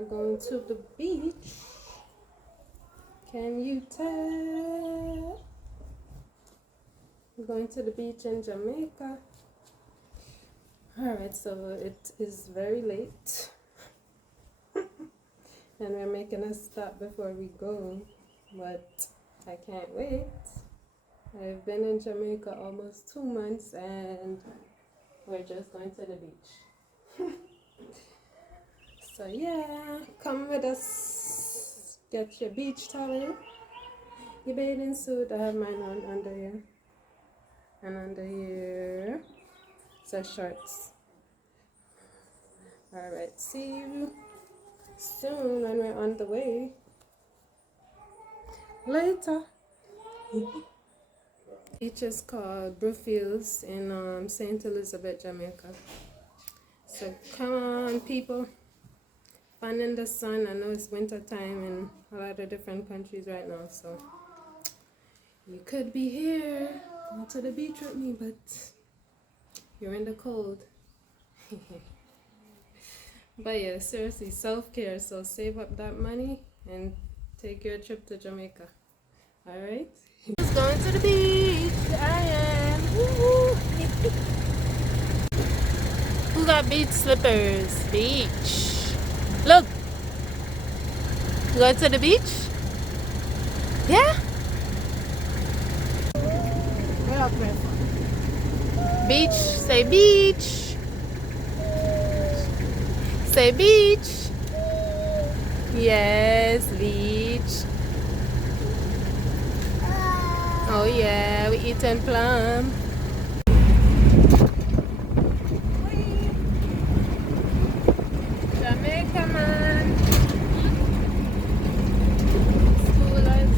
are going to the beach. Can you tell? We're going to the beach in Jamaica. Alright, so it is very late. And we're making a stop before we go. But I can't wait. I've been in Jamaica almost 2 months and we're just going to the beach. So yeah, come with us. Get your beach towel, your bathing suit. I have mine on under here. And under here, so shorts. Alright, see you soon when we're on the way. Later. Beach is called Brookfields in St. Elizabeth, Jamaica. So come on, people. Fun in the sun. I know it's winter time in a lot of different countries right now, so you could be here, go to the beach with me, but you're in the cold. But yeah, seriously, self-care. So save up that money and take your trip to Jamaica. Alright? Who's going to the beach? I am. Woo-hoo. Who got beach slippers? Beach. Look. You going to the beach? Yeah? What up, man? Beach. Say beach. Say beach. Yes, beach. Oh yeah, we eating plum. Jamaica man. Schoolers.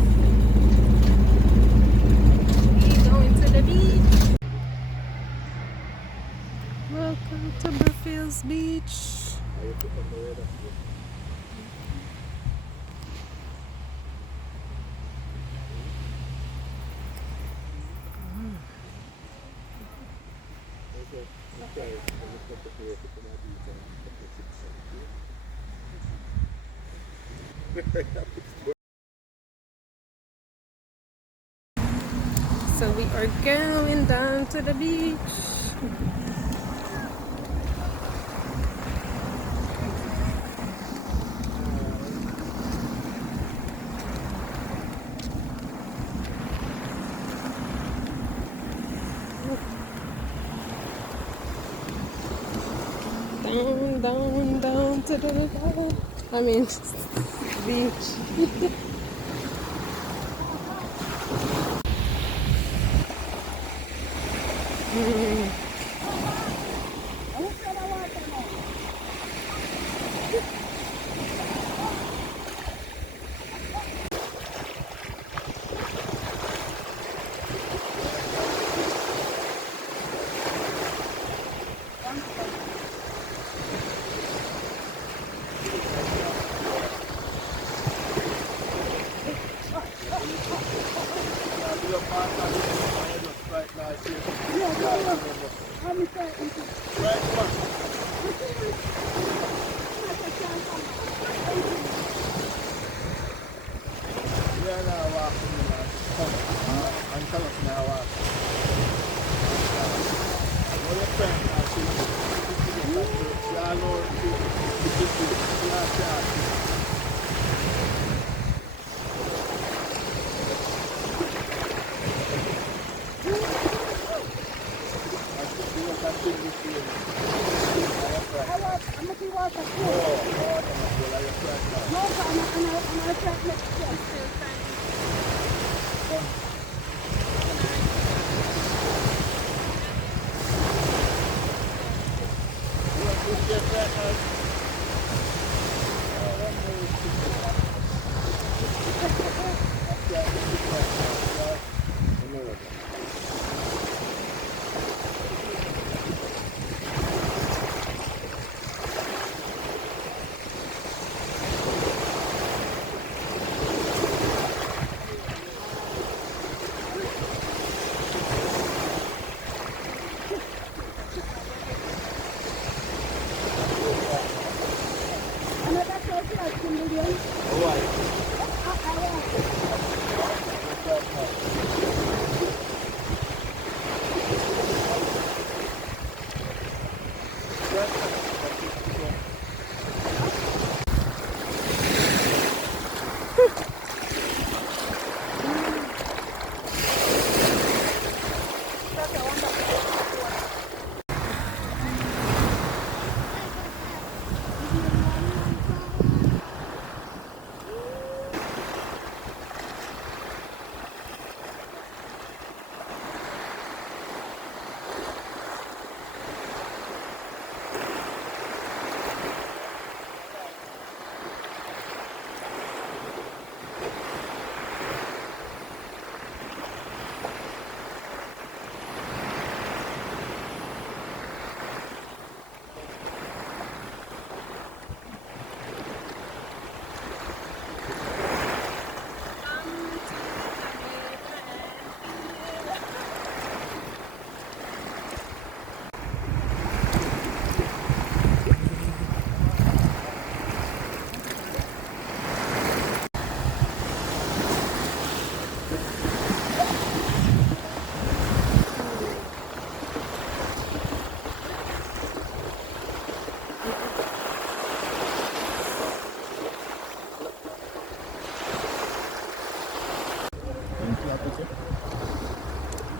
We going to the beach. Welcome to Brookfields Beach. So we are going down to the beach. Down to the beach.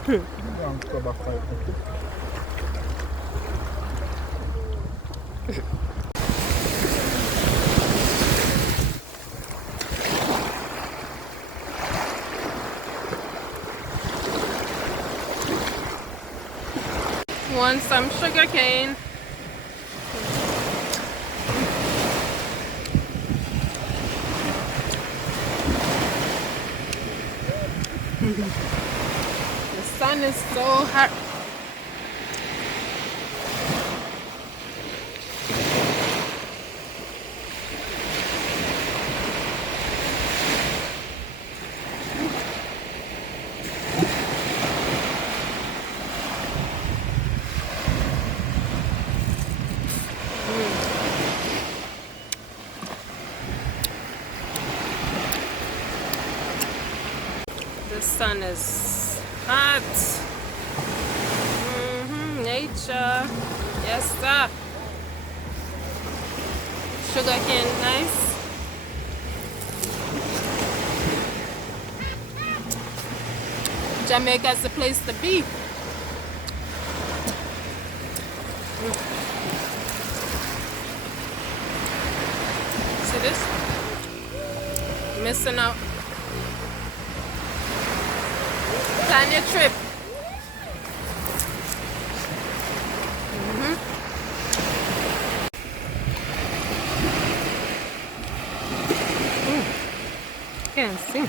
Go back fight. Want some sugar cane? The sun is so hot. The sun is hot. Nature. Yes, sir. Sugar cane, nice. Jamaica's the place to be. See this? Missing out. Plan your trip. Can't see.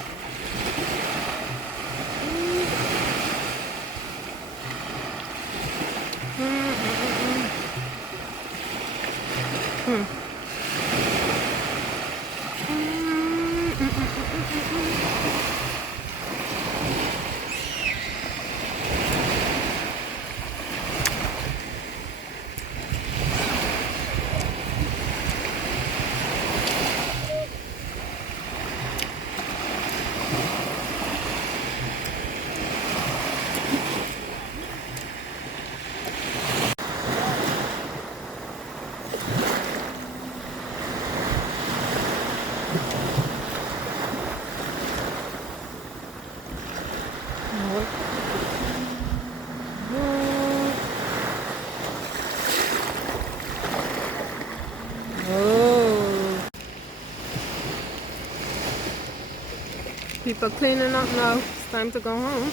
Oh. People cleaning up now. It's time to go home.